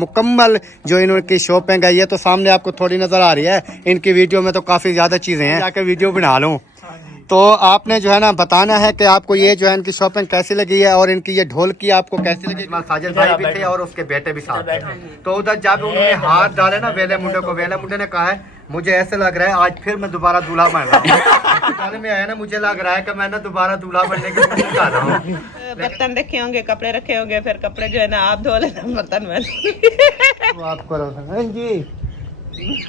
मुकम्मल जो इनकी शॉपिंग है ये तो सामने आपको थोड़ी नजर आ रही है, इनकी वीडियो में तो काफी ज्यादा चीजें हैं, जाकर वीडियो बना लूं। तो आपने जो है ना बताना है कि आपको ये जो है इनकी शॉपिंग कैसी लगी है और इनकी ये ढोल की आपको कैसी लगी। साजिद भाई भी थे और उसके बेटे भी साथ थे। तो उधर जब उन्होंने हाथ डाले ना वेले मुंडे को, वेले मुंडे ने कहा है मुझे ऐसे लग रहा है आज फिर मैं दोबारा दूल्हा बन रहा हूँ। में आया ना मुझे लग रहा है कि मैं ना दोबारा दूल्हा बनने की कोशिश कर रहा हूँ। बर्तन रखे होंगे, कपड़े रखे होंगे, फिर कपड़े जो है ना आप धो लेना, बर्तन में आप करो जी।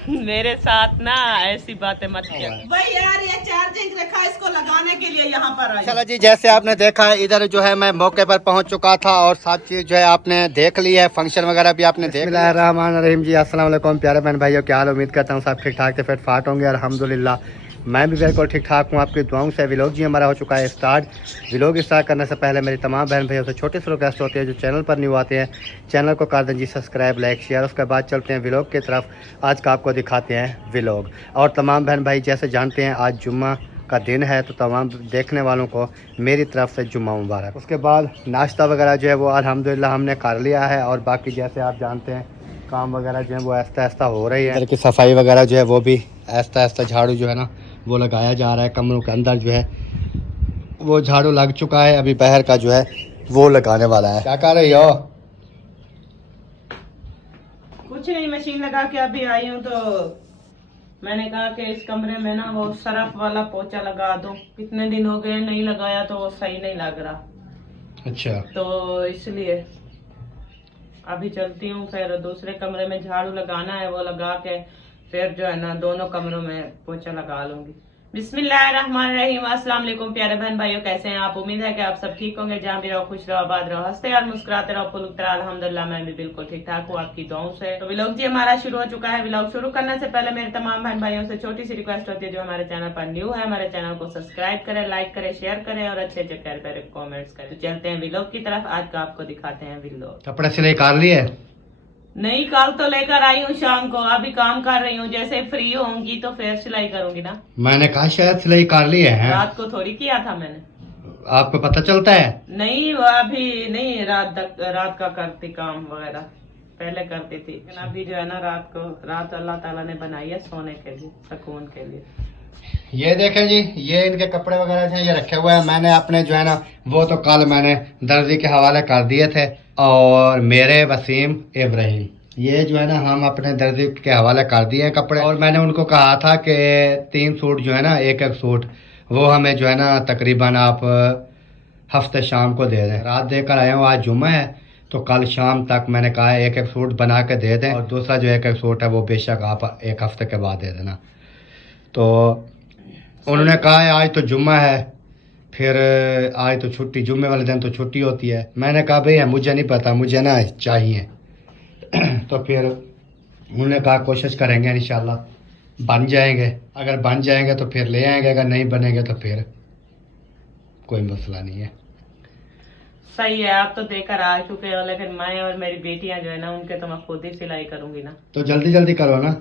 मेरे साथ ना ऐसी बातें मत कर भाई यार, ये चार्जिंग रखा इसको लगाने के लिए यहाँ पर आया। चलो जी, जैसे आपने देखा है इधर जो है मैं मौके पर पहुंच चुका था और साथ चीज जो है आपने देख ली है, फंक्शन वगैरह भी आपने देख लिया। रहमान रहीम जी, अस्सलाम वालेकुम प्यारे बहन भाइयों, क्या हाल, उम्मीद करता हूँ सब ठीक ठाक से फिट फाट होंगे। अल्हम्दुलिल्लाह मैं भी बिल्कुल ठीक ठाक हूँ, आपकी दुआओं से। व्लॉग जी हमारा हो चुका है स्टार्ट। व्लॉग स्टार्ट करने से पहले मेरी तमाम बहन भाइयों से छोटे से रिक्वेस्ट होती है जो चैनल पर न्यू आते हैं चैनल को कर दें जी सब्सक्राइब, लाइक, शेयर। उसके बाद चलते हैं व्लॉग की तरफ। आज का आपको दिखाते हैं व्लॉग। और तमाम बहन भाई जैसे जानते हैं आज जुम्मा का दिन है, तो तमाम देखने वालों को मेरी तरफ से जुम्मा मुबारक। उसके बाद नाश्ता वगैरह जो है वो अल्हम्दुलिल्लाह हमने कर लिया है और बाकी जैसे आप जानते हैं काम वगैरह जो है वो आहिस्ता आहिस्ता हो रही है। इधर की सफाई वगैरह जो है वो भी आहिस्ता आहिस्ता झाड़ू जो है ना वो लगाया जा रहा है। कमरों के अंदर जो है वो झाड़ू लग चुका है, अभी बाहर का जो है वो लगाने वाला है। क्या कर रही हो? कुछ नहीं, मशीन लगा के अभी आई हूँ तो मैंने कहा कि इस कमरे में ना वो सरफ वाला पोछा लगा दो। कितने दिन हो गए नहीं लगाया तो वो सही नहीं लग रहा। अच्छा, तो इसलिए अभी चलती हूँ, फिर दूसरे कमरे में झाड़ू लगाना है, वो लगा के फिर जो है ना दोनों कमरों में पोछा लगा लूंगी। बिस्मिल्लाहिर्रहमानिर्रहीम। अस्सलाम वालेकुम प्यारे बहन भाइयों, कैसे हैं आप? उम्मीद है कि आप सब ठीक होंगे, जहाँ भी रहो खुश रहो, आबाद रहो, हंसते और मुस्कुराते रहो, फुल उतरा। अल्हम्दुलिल्लाह मैं भी बिल्कुल ठीक ठाक हूँ आपकी दुआओं से। तो व्लॉग जी हमारा शुरू हो चुका है। व्लॉग शुरू करने से पहले मेरे तमाम बहन भाइयों से छोटी सी रिक्वेस्ट होती है जो हमारे चैनल पर न्यू है, हमारे चैनल को सब्सक्राइब करें, लाइक करें, शेयर करें और अच्छे अच्छे प्यारे प्यारे कॉमेंट्स करें। तो चलते हैं व्लॉग की तरफ। आज का आपको दिखाते हैं व्लॉग। कपड़े सिलाई कर लिए? नहीं, कल तो लेकर आई हूँ शाम को, अभी काम कर रही हूँ। जैसे फ्री होंगी तो फिर सिलाई करूंगी ना। मैंने कहा शायद सिलाई कर ली है। रात को थोड़ी किया था मैंने। आपको पता चलता है? नहीं, वो अभी नहीं, रात का करती काम वगैरह पहले करती थी, लेकिन अभी जो है ना रात अल्लाह ताला ने बनाई है सोने के लिए, सुकून के लिए। ये देखें जी, ये इनके कपड़े वगैरह थे ये रखे हुए हैं। मैंने अपने जो है ना वो तो कल मैंने दर्जी के हवाले कर दिए थे और मेरे वसीम इब्राहिम ये जो है ना हम अपने दर्जी के हवाले कर दिए हैं कपड़े। और मैंने उनको कहा था कि 3 सूट जो है ना एक एक सूट वो हमें जो है ना तकरीबन आप हफ्ते शाम को दे दें। रात देकर आया हूँ, आज जुम्मा है तो कल शाम तक मैंने कहा है एक एक सूट बना के दे दें और दूसरा जो एक एक सूट है वो बेशक आप एक हफ्ते के बाद दे देना। तो उन्होंने कहा है आज तो जुम्मा है, फिर आज तो छुट्टी, जुम्मे वाले दिन तो छुट्टी होती है। मैंने कहा भैया मुझे नहीं पता, मुझे ना चाहिए। तो फिर उन्होंने कहा कोशिश करेंगे इंशाल्लाह बन जाएंगे, अगर बन जाएंगे तो फिर ले आएंगे, अगर नहीं बनेंगे तो फिर कोई मसला नहीं है। सही है, आप तो देकर आ चुके हो, लेकिन मैं और मेरी बेटियां जो है ना उनके तो मैं खुद ही सिलाई करूंगी ना। तो जल्दी जल्दी करो ना,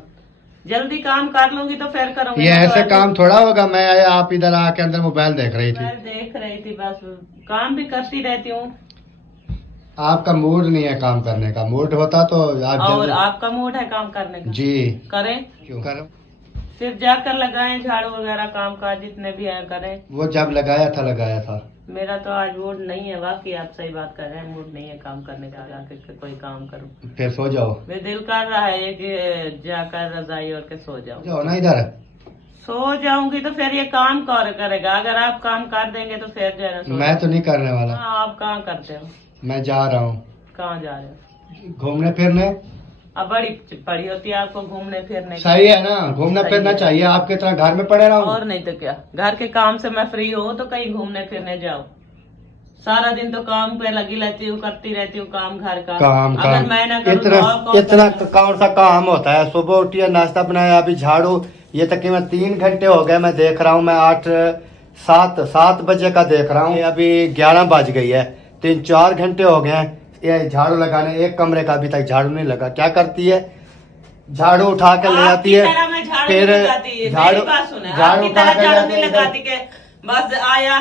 जल्दी काम कर लूंगी तो फिर करूंगी। ये ऐसे काम थोड़ा होगा। मैं आया आप इधर आके अंदर मोबाइल देख रही थी। देख रही थी बस, काम भी करती रहती हूँ। आपका मूड नहीं है काम करने का, मूड होता तो आप और आपका मूड है काम करने का? जी करें। क्यों करो? फिर जाकर लगाएं झाड़ू वगैरह, काम काज जितने भी है करें। वो जब लगाया था मेरा तो आज मूड नहीं है, वाकई आप सही बात कर रहे हैं, मूड नहीं है काम करने का, जाकर कोई काम करूं। फिर सो जाओ। मेरा दिल कर रहा है कि जाकर रजाई ओढ़ के सो जाओ ना इधर। सो जाऊंगी तो फिर ये काम कौन करेगा? अगर आप काम कर देंगे तो फिर जो है ना मैं तो नहीं करने वाला। आप कहाँ करते हो? मैं जा रहा हूँ। कहाँ जा रहे हो? घूमने फिरने। अब बड़ी पड़ी होती है आपको घूमने फिरने। सही है ना, घूमना फिरना चाहिए, आपकी तरह घर में पड़े रहो। और नहीं तो क्या, घर के काम से मैं फ्री हूँ तो कहीं घूमने फिरने जाओ। सारा दिन तो काम पे लगी रहती हूँ, करती रहती हूँ काम घर का। अगर मैं ना करूँ इतना कौन सा काम होता है? सुबह उठी नाश्ता बनाया, अभी झाड़ू, ये तकरीबन 3 घंटे हो गए मैं देख रहा हूँ। मैं 7 बजे का देख रहा हूँ, अभी 11 बज गई है, 3-4 घंटे हो गए हैं ये झाड़ू लगाने। एक कमरे का अभी तक झाड़ू नहीं लगा। क्या करती है? झाड़ू उठा के ले आती है, फिर झाड़ू उठा के लगाती के बस आया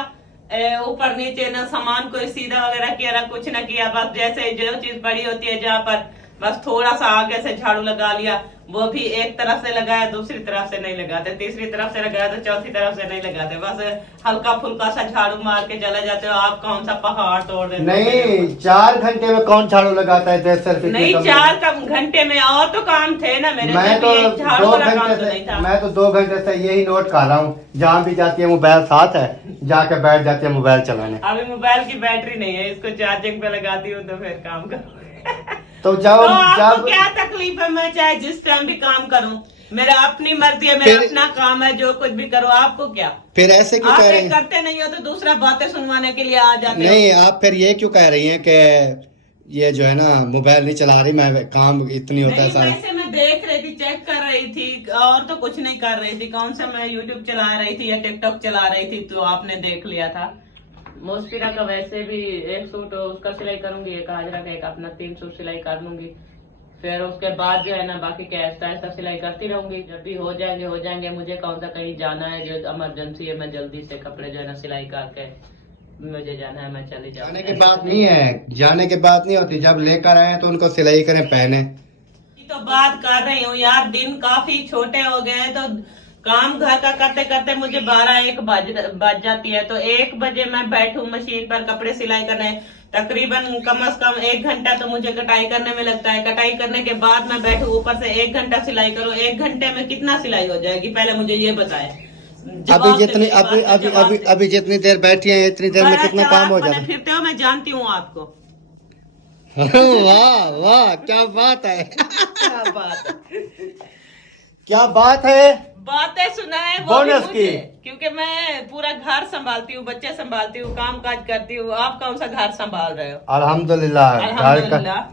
ऊपर नीचे ना सामान कोई सीधा वगैरह किया ना कुछ ना किया, बस जैसे जो चीज पड़ी होती है जहाँ पर बस थोड़ा सा आगे से झाड़ू लगा लिया, वो भी एक तरफ से लगाया, दूसरी तरफ से नहीं लगाते, तीसरी तरफ से लगाया तो चौथी तरफ से नहीं लगाते, बस हल्का फुल्का सा झाड़ू मार के चले जाते हो। आप कौन सा पहाड़ तोड़ देते हो? नहीं, 4 घंटे में कौन झाड़ू लगाता है? नहीं, 4 घंटे में और तो काम थे ना मेरे। मैं तो झाड़ू 2 वाला काम घंटे तो नहीं था। मैं तो 2 घंटे से यही नोट कर रहा हूँ, जहाँ भी जाती है मोबाइल साथ है, जाके बैठ जाती है मोबाइल चलाने। अभी मोबाइल की बैटरी नहीं है, इसको चार्जिंग पे लगाती हूँ तो फिर काम करो। तो जब आपको क्या तकलीफ है? मैं चाहे जिस टाइम भी काम करूं, मेरा अपनी मर्जी है, मेरा अपना काम है, जो कुछ भी करो। आपको क्या? फिर ऐसे क्यों आप कह रही हैं? करते नहीं हो तो दूसरा बातें सुनवाने के लिए आ जाते हो। नहीं, आप फिर ये क्यों कह रही हैं कि ये जो है ना मोबाइल नहीं चला रही, मैं काम इतनी होता है नहीं, सारा। वैसे मैं देख रही थी, चेक कर रही थी, और तो कुछ नहीं कर रही थी। कौन सा मैं यूट्यूब चला रही थी या टिकटॉक चला रही थी, तो आपने देख लिया था। मोस्पिरा का वैसे भी एक सूट उसका सिलाई करूंगी, एक हाजरा का, एक अपना 3 सूट सिलाई कर लूंगी। फिर उसके बाद जो है ना बाकी क्या ऐसा ऐसा सिलाई करती रहूंगी। जब भी हो जाएंगे। मुझे कौन सा कहीं जाना है जो इमरजेंसी है, मैं जल्दी से कपड़े जो है ना सिलाई करके मुझे जाना है, मैं चली जाऊँ। जाने की बात नहीं है, जाने की बात नहीं होती, जब लेकर आए तो उनको सिलाई करें, पहने। तो बात कर रही हूँ यार, दिन काफी छोटे हो गए हैं, तो काम घर का करते करते मुझे 12-1 बज जाती है। तो 1 बजे मैं बैठूं मशीन पर कपड़े सिलाई करने, तकरीबन कम से कम 1 घंटा तो मुझे कटाई करने में लगता है। कटाई करने के बाद मैं बैठूं, ऊपर से 1 घंटा सिलाई करूं। 1 घंटे में कितना सिलाई हो जाएगी, पहले मुझे ये बताए। अभी जितनी देर बैठी है, इतनी देर में कितना काम हो जाता है? फिरते हो, मैं जानती हूँ आपको। वाह वाह, क्या बात है। क्या बात है? क्या बात है। बातें सुनाए वो भी बोनस मुझे, की। क्योंकि मैं पूरा घर संभालती हूँ, बच्चे संभालती हूँ, काम काज करती हूँ। आप कौन सा घर संभाल रहे हो? अल्हम्दुलिल्लाह।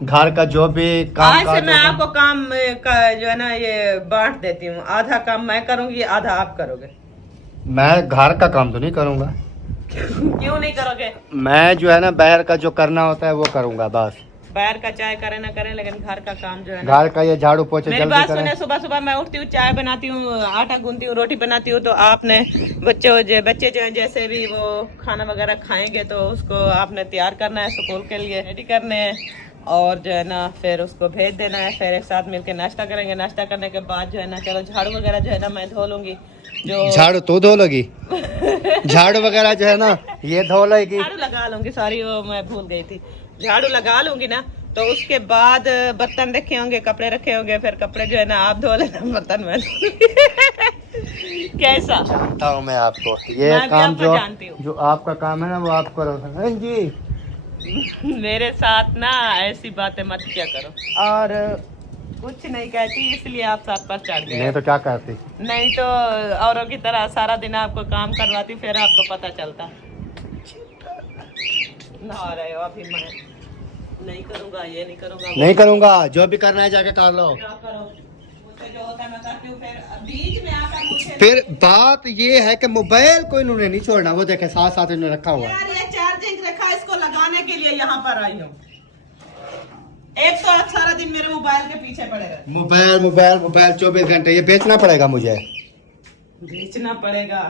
घर का जो भी काम आज से मैं आपको काम का जो है ना ये बांट देती हूँ। आधा काम मैं करूंगी, आधा आप करोगे। मैं घर का काम तो नहीं करूंगा। क्यों नहीं करोगे? मैं जो है ना बाहर का जो करना होता है वो करूंगा बस। बाहर का चाहे करे ना करे, लेकिन घर का काम जो है ना, घर का ये झाड़ू पोछे मेरी जल्दी बात करें। सुने। सुबह सुबह मैं उठती हूँ, चाय बनाती हूँ, आटा गूंथती हूँ, रोटी बनाती हूँ, तो आपने बच्चे जो है जैसे भी वो खाना वगैरह खाएंगे तो उसको आपने तैयार करना है, स्कूल के लिए रेडी करने हैं, और जो है ना फिर उसको भेज देना है। फिर एक साथ मिलकर नाश्ता करेंगे। नाश्ता करने के बाद जो है ना चलो झाड़ू वगैरह जो है ना मैं धो लूंगी। जो झाड़ू तू धो लोगी? झाड़ू वगैरह जो है ना ये धो लेगी। झाड़ू लगा लूंगी, सॉरी वो मैं भूल गई थी। झाड़ू लगा लूंगी ना, तो उसके बाद बर्तन रखे होंगे, कपड़े रखे होंगे, फिर कपड़े जो है ना आप धो लेना, बर्तन मैं कैसा? जानता हूँ मैं आपको, ये मैं भी काम आपको जानती हूँ। जो आपका काम है ना वो आप करो। हाँ जी। मेरे साथ ना ऐसी बातें मत किया करो। और कुछ नहीं कहती, इसलिए आप साथ पर चढ़ गए। नहीं तो क्या करती? नहीं तो औरों की तरह सारा दिन आपको काम करवाती, फिर आपको पता चलता। नहा रहे हो अभी? मैं नहीं करूंगा, ये नहीं करूंगा, नहीं करूंगा, जो भी करना है जाके कर लो। क्या करो, मुझसे जो होता है मैं करती हूँ। फिर बीच में आकर मुझे फिर बात ये है कि मोबाइल को इन्होंने नहीं छोड़ना, वो देखे साथ साथ इन्होंने रखा हुआ है। यार ये चार्जिंग रखा, इसको लगाने के लिए यहाँ पर आई हूँ। एक तो आप सारा दिन मेरे मोबाइल के पीछे पड़े रहते। मोबाइल मोबाइल मोबाइल 24 घंटे, ये बेचना पड़ेगा मुझे। बेचना पड़ेगा?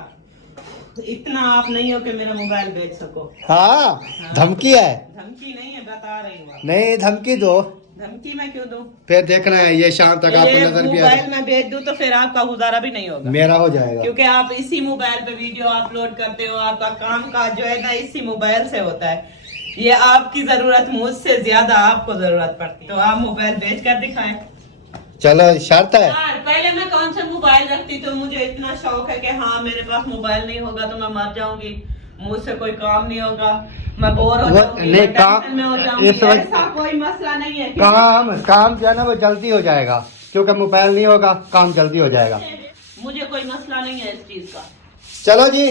इतना आप नहीं हो कि मेरा मोबाइल बेच सको। हाँ, धमकी है। धमकी नहीं है, बता रही हूँ। नहीं, धमकी दो। धमकी मैं क्यों दूं? फिर देखना है ये शाम तक आपको ये नजर भी मोबाइल आएगा। मैं बेच दूं तो फिर आपका गुजारा भी नहीं होगा। मेरा हो जाएगा, क्योंकि आप इसी मोबाइल पे वीडियो अपलोड करते हो, आपका काम काज जो है ना इसी मोबाइल से होता है। ये आपकी जरूरत मुझसे ज्यादा आपको जरूरत पड़ती है, तो आप मोबाइल बेच कर दिखाएं। चलो शर्त है। यार पहले मैं कौन सा मोबाइल रखती, तो मुझे इतना शौक है कि हाँ मेरे पास मोबाइल नहीं होगा तो मैं मर जाऊंगी, मुझसे कोई काम नहीं होगा, मैं बोर हो जाऊंगी, नहीं, मैं टेंशन में हो जाऊंगी। इस वक्त ऐसा कोई मसला नहीं है। काम जो है ना वो जल्दी हो जाएगा, क्योंकि मोबाइल नहीं होगा, काम जल्दी हो जाएगा। मुझे कोई मसला नहीं है इस चीज का। चलो जी,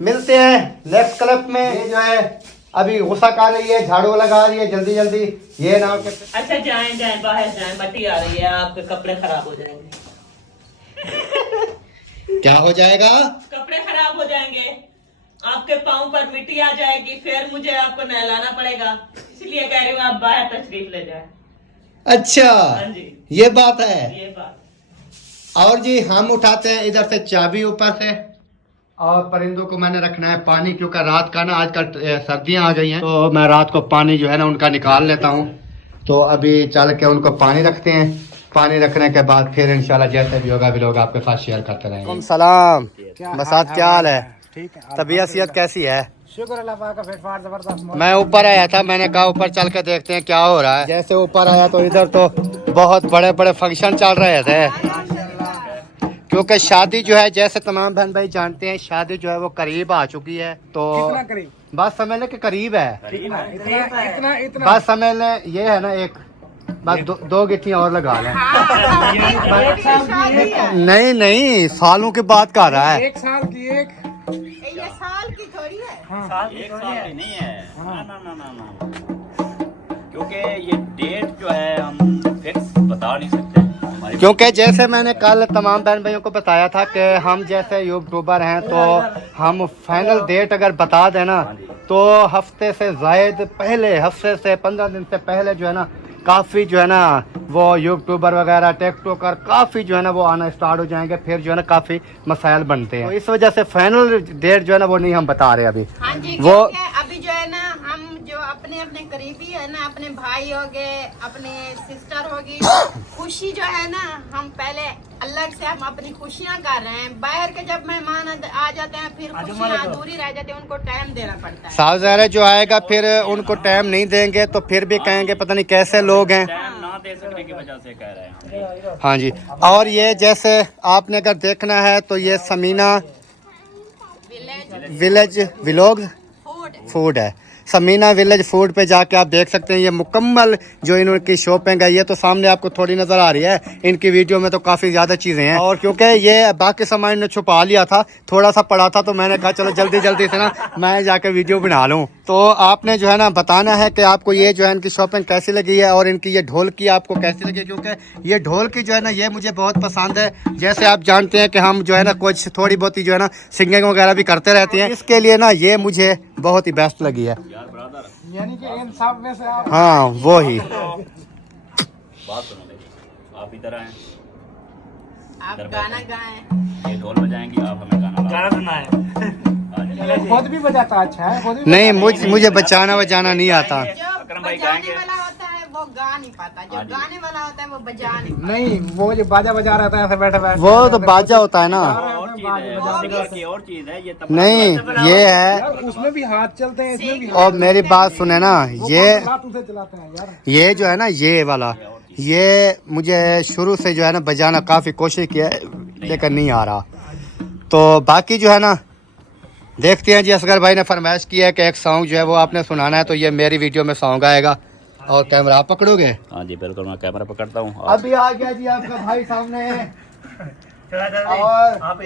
मिलते हैं नेक्स्ट क्लिप में। ये जो है अभी गुस्सा कर रही है, झाड़ू लगा रही है जल्दी जल्दी, ये ना हो कि अच्छा जाएं जाएं, बाहर जाएं, मट्टी आ रही है, आपके कपड़े खराब हो जाएंगे। क्या हो जाएगा? कपड़े खराब हो जाएंगे, आपके पाँव पर मिट्टी आ जाएगी, फिर मुझे आपको नहलाना पड़ेगा, इसलिए कह रही हूँ आप बाहर तशरीफ ले जाएं। अच्छा, हाँ जी, ये बात है। ये बात। और जी हम उठाते हैं इधर से चाबी ऊपर से, और परिंदों को मैंने रखना है पानी, क्योंकि रात का ना आजकल सर्दियां आ गई हैं, तो मैं रात को पानी जो है ना उनका निकाल लेता हूँ। तो अभी चल के उनको पानी रखते हैं, पानी रखने के बाद फिर इंशाल्लाह जैसे भी होगा भी लोग आपके साथ शेयर करते रहेंगे। सलाम बसात, क्या हाल है? ठीक है। तबीयत सेहत कैसी है? शुक्र अल्लाह पाक का, फिटफाट जबरदस्त। मैं ऊपर आया था, मैंने कहा ऊपर चल के देखते हैं क्या हो रहा है। जैसे ऊपर आया तो इधर तो बहुत बड़े बड़े फंक्शन चल रहे थे, क्योंकि शादी जो है जैसे तमाम बहन भाई जानते हैं शादी जो है वो करीब आ चुकी है। तो कितना करीब? बस समझ लें कि करीब है, इतना बस समझ लें ये है ना, एक बस दो गिट्टियाँ और लगा लें। नहीं नहीं, सालों की बात कर रहा है। 1 साल की, एक ये साल की थोड़ी है। हाँ। एक साल की नहीं है। ना क्योंकि ये डेट जो है हम फिक्स बता नहीं सकते हमारी, क्योंकि जैसे मैंने कल तमाम बहन भाइयों को बताया था कि हम जैसे यूट्यूबर हैं तो हम फाइनल डेट अगर बता देना तो हफ्ते से जायद पहले, हफ्ते से 15 दिन से पहले जो है ना काफ़ी जो है ना वो यूट्यूबर वगैरह टिकटॉकर काफ़ी जो है ना वो आना स्टार्ट हो जाएंगे, फिर जो है ना काफ़ी मसाइल बनते हैं। तो इस वजह से फाइनल डेट जो है ना वो नहीं हम बता रहे अभी। हाँ जी, वो अभी जो है ना हम जो अपने अपने करीबी है ना, अपने भाई हो गए, अपने सिस्टर होगी, खुशी जो है ना हम पहले अलग से हम अपनी खुशियाँ कर रहे हैं। बाहर के जब मेहमान आ जाते हैं फिर खुशियाँ अधूरी रह जाती है, उनको टाइम देना पड़ता है। साल ज़ाहिर जो आएगा फिर उनको टाइम नहीं देंगे तो फिर भी कहेंगे पता नहीं कैसे लोग हैं। टाइम ना दे सकने की वजह से कह रहे हैं हम। हाँ जी, और ये जैसे आपने अगर देखना है तो ये समीना विलेज व्लॉग फूड है। समीना विलेज फूड पे जाके आप देख सकते हैं ये मुकम्मल जो इनकी शॉपिंग है, ये तो सामने आपको थोड़ी नज़र आ रही है, इनकी वीडियो में तो काफ़ी ज़्यादा चीज़ें हैं। और क्योंकि ये बाकी सामान इन्होंने छुपा लिया था, थोड़ा सा पड़ा था, तो मैंने कहा चलो जल्दी जल्दी से ना मैं जाकर वीडियो बना लूँ। तो आपने जो है ना बताना है कि आपको ये जो है इनकी शॉपिंग कैसी लगी है और इनकी ये ढोल की आपको कैसी लगी, क्योंकि ये ढोल की जो है ना ये मुझे बहुत पसंद है। जैसे आप जानते हैं कि हम जो है ना कुछ थोड़ी बहुत ही जो है ना सिंगिंग वगैरह भी करते रहते हैं, इसके लिए ना ये मुझे बहुत ही बेस्ट लगी है। यानी कि इन सब में से आप हाँ वो ही। बात सुनो मेरी, आप इधर आए, आप गाना गाएं। ये ढोल बजाएंगी, आप हमें गाना सुनाए। खुद भी बजाता अच्छा है, खुद भी नहीं मुझे बचाना नहीं आता। जो अकरम भाई बजाने गाएंगे। वाला होता है वो गा नहीं पाता, जो गाने वाला होता है वो बजा नहीं पाता। नहीं, वो जो बाजा बजा रहता है ऐसे बैठे बैठे, वो तो बाजा होता है ना। और चीज है, बाजीगर की और चीज है ये तबला। नहीं ये है, यार उसमें भी हाथ चलते हैं, इसमें भी और मेरी बात सुने ना, ये हाथ उसे चलाते हैं यार। ये जो है ना ये वाला, ये मुझे शुरू से जो है ना बजाना काफ़ी कोशिश किया है लेकिन नहीं आ रहा। तो बाकी जो है ना देखते हैं जी। असगर भाई ने फरमाइश की है कि एक सॉन्ग जो है वो आपने सुनाना है, तो ये मेरी वीडियो में सॉन्ग आएगा। और कैमरा आप पकड़ोगे? हाँ जी बिल्कुल, मैं कैमरा पकड़ता हूँ। अभी आ गया जी आपका भाई सामने, और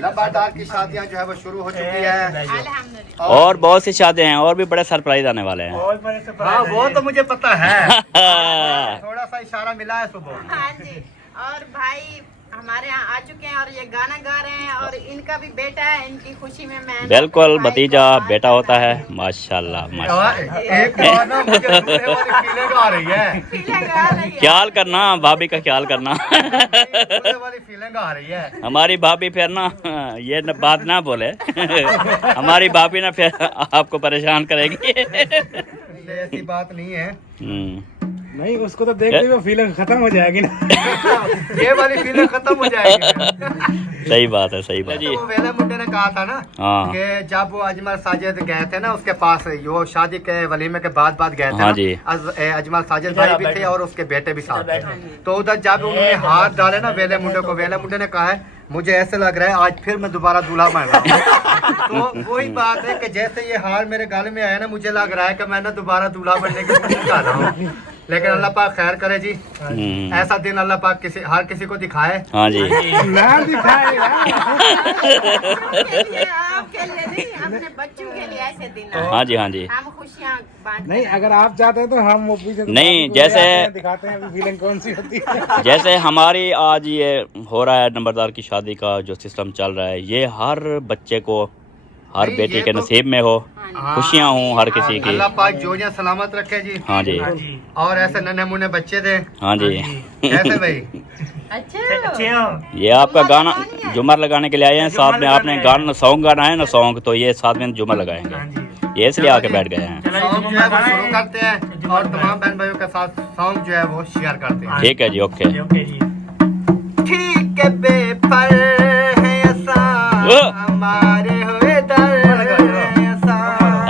लबादार की शादियां जो है वो शुरू हो चुकी है। अल्हम्दुलिल्लाह। और बहुत सी शादियां हैं, और भी बड़े सरप्राइज आने वाले हैं। हाँ वो तो मुझे पता है, थोड़ा सा इशारा मिला है सुबह। हाँ जी, और भाई हमारे यहाँ आ चुके हैं और ये गाना गा रहे हैं, और इनका भी बेटा है, इनकी खुशी में मैं बिल्कुल, भाई भतीजा को बेटा होता है। माशाल्लाह माशाल्लाह। एक बार ना मुझे दूल्हे वाली फीलिंग आ रही है, फीलिंग आ रही है। ख्याल करना, भाभी का ख्याल करना। दूल्हे वाली फीलिंग आ रही है। हमारी भाभी फिर ना ये न बात ना बोले। हमारी भाभी ना फिर आपको परेशान करेगी। ऐसी बात नहीं है, नहीं, उसको तो देखते हुए फीलिंग खत्म हो जाएगी ना। ये वाली फीलिंग खत्म हो जाएगी। सही बात है, सही बात तो है। वो वेले मुंडे ने कहा था ना हाँ। कि जब वो अजमल साजिद गए थे ना उसके पास, वो शादी के वलीमे के बाद गए थे हाँ ना, जी। अजमल साजिद भाई भी थे और उसके बेटे भी साथ थे। तो उधर जब उन्होंने हाथ डाले ना वेले मुंडे को, वेले मुंडे ने कहा है मुझे ऐसे लग रहा है आज फिर मैं दोबारा दूल्हा बन रहा हूँ। तो वही बात है कि जैसे ये हार मेरे गाल में आया ना, मुझे लग रहा है कि मैं ना दोबारा दूल्हा बनने की कोशिश कर रहा हूँ। लेकिन अल्लाह पाक खैर करे जी, ऐसा दिन अल्लाह पाक हर किसी को दिखाए। हाँ जी। ना दिखाएगा। आपके लिए, आपके लिए नहीं, अपने बच्चों के लिए ऐसे दिन आए। हाँ जी, हाँ जी। हम खुशियाँ बांटते नहीं, अगर आप चाहते हैं तो हम वो पीछे नहीं, जैसे- दिखाते हैं अभी फीलिंग कौन सी होती है। जैसे हमारी आज ये हो रहा है नंबरदार की शादी का जो सिस्टम चल रहा है, ये हर बच्चे को, हर नहीं, बेटे ये के तो- नसीब में हो, हाँ। खुशियाँ हों हर किसी की। अल्लाह पाक जोजियां सलामत रखे जी। हाँ जी, और ऐसे नन्हे मुन्ने बच्चे थे। हाँ जी। कैसे भाई? अच्छा, ये आपका गाना जुमर लगाने के लिए आए हैं, साथ में आपने गाना सॉन्ग गाना है ना, सॉन्ग, तो ये साथ में जुमर लगाएंगे, ये इसलिए आके बैठ गए हैं। सॉन्ग जो है वो शुरू करते हैं। और तमाम बहन भाइयों के साथ सॉन्ग जो है वो शेयर करते हैं। ठीक है जी, ओके। ओके जी। ठीक है बेपर है ऐसा हमारे हुए दर है ऐसा,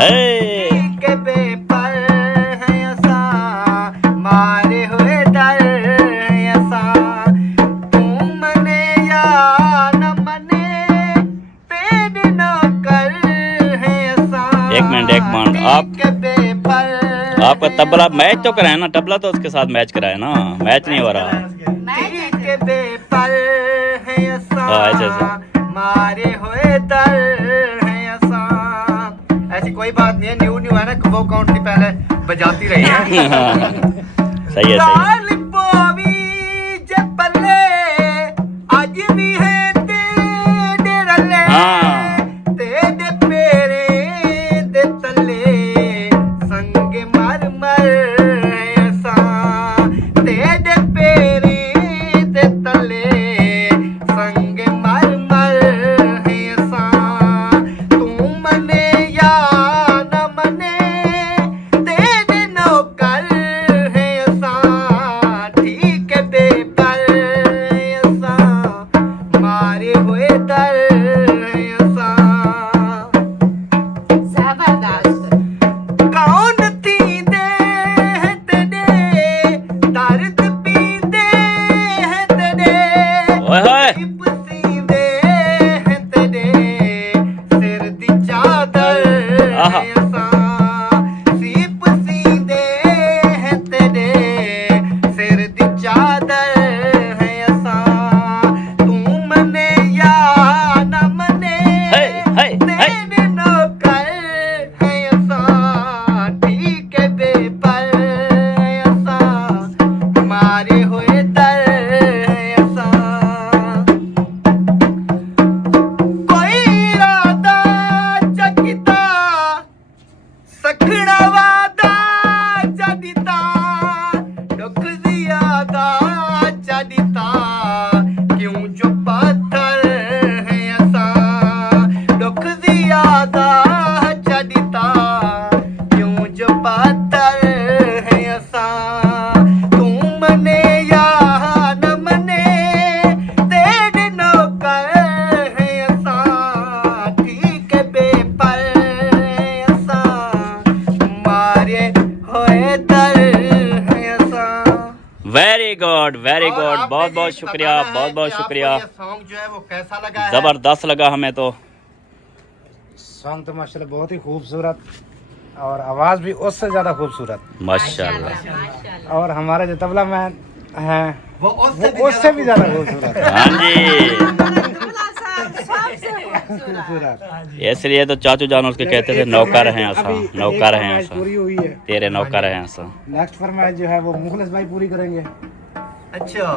ठीक है बेपर है ऐसा हमारे हुए दर है ऐसा, तू मने या न मने तेरे नौकर है ऐसा। एक मिनट आपका तबला मैच तो कराए ना, तबला तो उसके साथ मैच कराए ना, मैच नहीं हो रहा। ऐसे मारे हुए दर है ऐसा, ऐसी कोई बात नहीं है, न्यू है ना, वो काउंटी पहले बजाती रही है। सही है, सही है। वेरी गुड, वेरी गुड, बहुत बहुत शुक्रिया, बहुत बहुत शुक्रिया। सॉन्ग जो है वो कैसा लगा है? जबरदस्त लगा हमें तो। सॉन्ग तो माशाल्लाह बहुत ही खूबसूरत और आवाज भी उससे ज्यादा खूबसूरत माशाल्लाह। और हमारे जो तबला मैन हैं वो उससे भी ज्यादा खूबसूरत। हाँ जी, खूबसूरत। इसलिए तो चाचू जान उसके कहते थे नौकर हैं ऐसा, नौकर हैं ऐसा, पूरी हुई है। तेरे नौकर हैं ऐसा। नेक्स्ट फरमाइश जो है वो मुखलिस भाई पूरी करेंगे। अच्छा,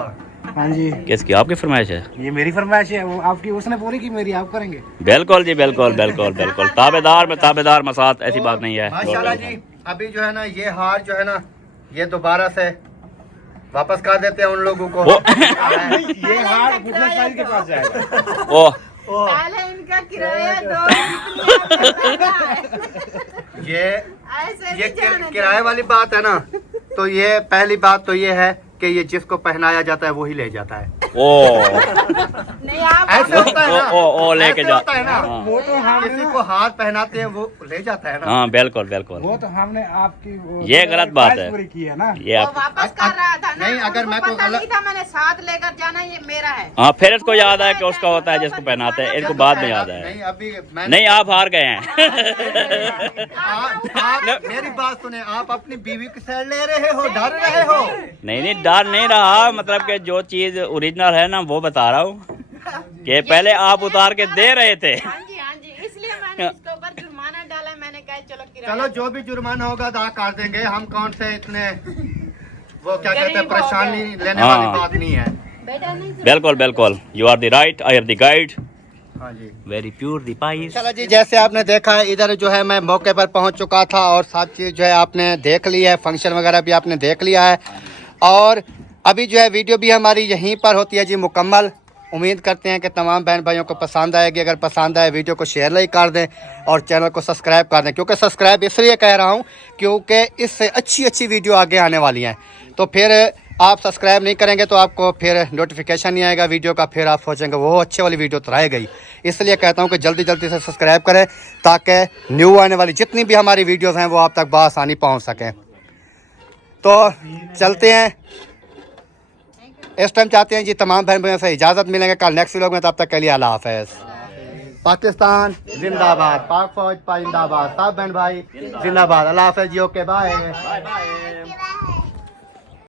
हाँ जी, किसकी? आपकी फरमाइश है? ये मेरी फरमाइश है, वो आपकी उसने पूरी की, मेरी आप करेंगे। बिल्कुल जी, बिल्कुल बिल्कुल बिल्कुल, ताबेदार में ताबेदार मसात, ऐसी बात नहीं है। माशाल्लाह जी। अभी जो है ना ये हार जो है ना ये दोबारा से वापस कर देते हैं उन लोगों को। ये हार मुखलिस भाई के पास जाएगा। ओह, पहले इनका किराया दो, ये किराए वाली बात है ना, तो ये पहली बात तो ये है कि ये जिसको पहनाया जाता है वही ले जाता है। ओ, नहीं आप ऐसे होता है ना, ओ लेके ऐसे जा। होता है ना, हाँ। वो तो हमने किसी को हार पहनाते हैं वो ले जाता है ना। हाँ बिल्कुल बिल्कुल, वो तो हमने आपकी ये गलत बात है। पूरी की है ना। ये वो आप, वापस कर रहा था ना, नहीं, अगर उनको मैं कोई पता गलत- नहीं था, मैंने साथ लेकर जाना, ये मेरा है। हाँ फिर इसको याद है कि उसका होता है जिसको पहनाते हैं, इनको बाद में याद है। नहीं अभी मैं नहीं, आप हार गए हैं। आप मेरी बात सुने, आप अपनी बीवी की साइड ले रहे हो, डर रहे हो। नहीं डर नहीं रहा, मतलब कि जो चीज ओरिजिनल है ना वो बता रहा हूँ कि पहले आप उतार के दे रहे थे। हाँ जी, इसलिए मैंने इसके ऊपर जुर्माना डाला। मैंने कहा चलो किराया चलो जो भी जुर्माना होगा अदा कर देंगे, हम कौन से इतने वो क्या कहते हैं परेशानी लेने हाँ। वाली बात नहीं है। बेटा नहीं बिल्कुल बिल्कुल, you are the right, I are the guide, हाँ जी। वेरी प्योर द पाइस। चलो जी, जैसे आपने देखा है इधर जो है मैं मौके पर पहुंच चुका था और सब चीज़ जो है आपने देख ली है, फंक्शन वगैरह भी आपने देख लिया है और अभी जो है वीडियो भी हमारी यहीं पर होती है जी मुकम्मल। उम्मीद करते हैं कि तमाम बहन भाइयों को पसंद आएगी। अगर पसंद आए वीडियो को शेयर लाइक कर दें और चैनल को सब्सक्राइब कर दें, क्योंकि सब्सक्राइब इसलिए कह रहा हूँ क्योंकि इससे अच्छी अच्छी वीडियो आगे आने वाली हैं। तो फिर आप सब्सक्राइब नहीं करेंगे तो आपको फिर नोटिफिकेशन नहीं आएगा वीडियो का, फिर आप सोचेंगे वो अच्छी वाली वीडियो तो रह गई। इसलिए कहता हूँ कि जल्दी जल्दी से सब्सक्राइब करें ताकि न्यू आने वाली जितनी भी हमारी वीडियोज़ हैं वो आप तक बआसानी पहुँच सकें। तो चलते हैं, इस टाइम चाहते हैं जी तमाम बहन भाइयों से इजाज़त मिलेंगे कल नेक्स्ट व्लॉग में। तब तक के लिए अल्लाह हाफ़िज़। पाकिस्तान जिंदाबाद, पाक फौज जिंदाबाद, सब बहन भाई जिंदाबाद। अल्लाह हाफ़िज़ जी, ओके बाय।